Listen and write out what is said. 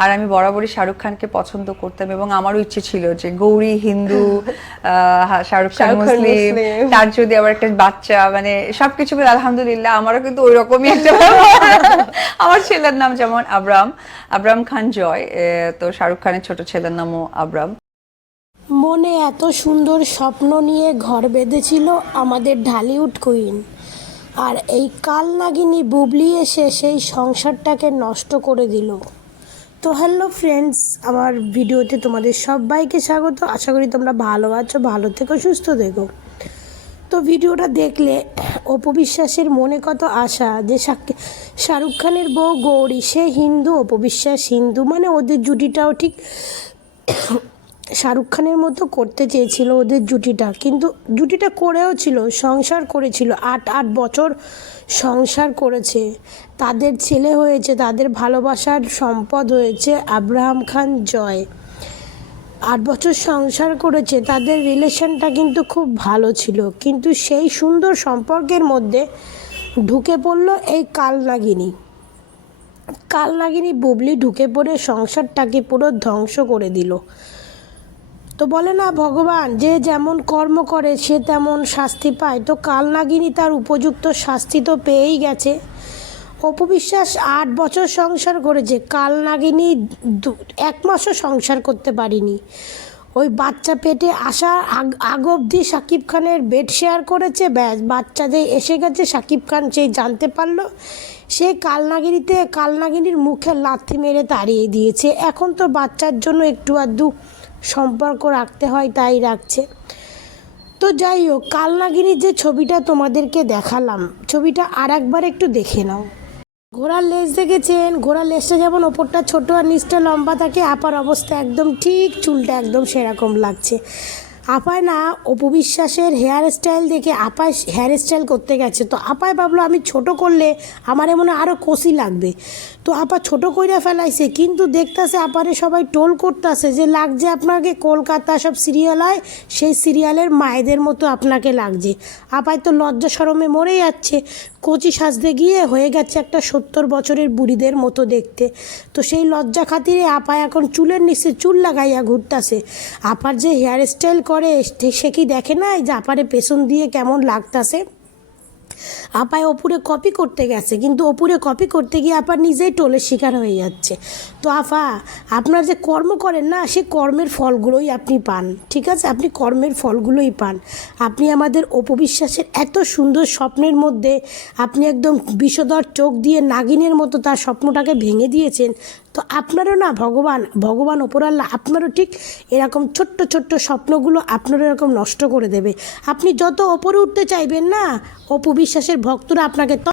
আর আমি বরাবরই শাহরুখ খানকে পছন্দ করতাম এবং আমারও ইচ্ছে ছিল যে গৌরী হিন্দু, শাহরুখ খান মুসলিম, তার যদি আবার একটা বাচ্চা, মানে সবকিছু মিলে আলহামদুলিল্লাহ আমারও কিন্তু ওই রকমই একটা আমার ছেলের নাম যেমন আবরাম খান জয়, তো শাহরুখ খানের ছোট ছেলের নামও আবরাম। মনে এত সুন্দর স্বপ্ন নিয়ে ঘর বেঁধেছিল আমাদের ঢালিউড কুইন, আর এই কাল নাগিনী বুবলি এসে সেই সংসারটাকে নষ্ট করে দিল। তো হ্যালো ফ্রেন্ডস, আমার ভিডিওতে তোমাদের সবাইকে স্বাগত। আশা করি তোমরা ভালো আছো, ভালো থেকো, সুস্থ থেকো। তো ভিডিওটা দেখলে অপু বিশ্বাসের মনে কত আশা যে শাহরুখ খানের বউ গৌরী সে হিন্দু, অপু বিশ্বাস হিন্দু, মানে ওদের জুটিটাও ঠিক শাহরুখ খানের মতো করতে চেয়েছিল ওদের জুটিটা, কিন্তু জুটিটা করেও ছিল, সংসার করেছিল, আট বছর সংসার করেছে, তাদের ছেলে হয়েছে, তাদের ভালোবাসার সম্পদ হয়েছে আব্রাহাম খান জয়। 8 বছর সংসার করেছে, তাদের রিলেশনটা কিন্তু খুব ভালো ছিল, কিন্তু সেই সুন্দর সম্পর্কের মধ্যে ঢুকে পড়লো এই কালনাগিনী বুবলি ঢুকে পড়ে সংসারটাকে পুরো ধ্বংস করে দিল। তো বলে না ভগবান যে যেমন কর্ম করে সে তেমন শাস্তি পায়, তো কালনাগিনী তার উপযুক্ত শাস্তি তো পেয়েই গেছে। অপু বিশ্বাস 8 বছর সংসার করেছে, কালনাগিনী 1 মাসও সংসার করতে পারিনি। ওই বাচ্চা পেটে আসার আগ অবধি শাকিব খানের বেড শেয়ার করেছে, ব্যাস বাচ্চাদের এসে গেছে, শাকিব খান সেই জানতে পারলো, সে কালনাগিনীর মুখে লাথি মেরে তাড়িয়ে দিয়েছে। এখন তো বাচ্চার জন্য একটু আধটু সম্পর্ক রাখতে হয়, তাই রাখছে। তো যাই হোক, কালনাগিনীর যে ছবিটা তোমাদেরকে দেখালাম, ছবিটা আর একবার একটু দেখে নাও। ঘোড়ার লেজ দেখেছেন? ঘোড়ার লেজটা যেমন ওপরটা ছোট আর নিচটা লম্বা থাকে, আপার অবস্থা একদম ঠিক, চুলটা একদম সেরকম লাগছে। আপায় না অপু বিশ্বাসের হেয়ার স্টাইল দেখে আপায় হেয়ার স্টাইল করতে গেছে, তো আপায় ভাবলো আমি ছোট করলে আমার মনে আরও কষি লাগবে, তো আপা ছোট কইরা ফেলাইছে, কিন্তু দেখতেছে আপারে সবাই টোল করতেছে যে লাগছে আপনাকে কলকাতা সব সিরিয়াল হয় সেই সিরিয়ালের মায়েদের মতো আপনাকে লাগছে। আপায় তো লজ্জা শরমে মরে যাচ্ছে, কচি সাজতে গিয়ে হয়ে গেছে একটা 70 বছরের বুড়িদের মতো দেখতে। তো সেই লজ্জা খাতিরে আপা এখন চুলের নিচে চুল লাগাইয়া ঘুরতাছে। আপার যে হেয়ার স্টাইল করে সে কি দেখে না যে আপারে পেছন দিয়ে কেমন লাগতাছে। আপায় অপুরে কপি করতে গেছে, কিন্তু অপুরে কপি করতে গিয়ে আপা নিজেই টোলের শিকার হয়ে যাচ্ছে। তো আপা আপনার যে কর্ম করেন না, সে কর্মের ফলগুলোই আপনি পান, ঠিক আছে, আপনি কর্মের ফলগুলোই পান। আপনি আমাদের অপু বিশ্বাসের এত সুন্দর স্বপ্নের মধ্যে আপনি একদম বিষধর চোখ দিয়ে নাগিনের মতো তার স্বপ্নটাকে ভেঙে দিয়েছেন। তো আপনারও না ভগবান ওপরাল্লাহ আপনারও ঠিক এরকম ছোট্ট ছোট্ট স্বপ্নগুলো আপনারও এরকম নষ্ট করে দেবে। আপনি যত ওপরে উঠতে চাইবেন না, অপু বিশ্বাসের ভক্তরা আপনাকে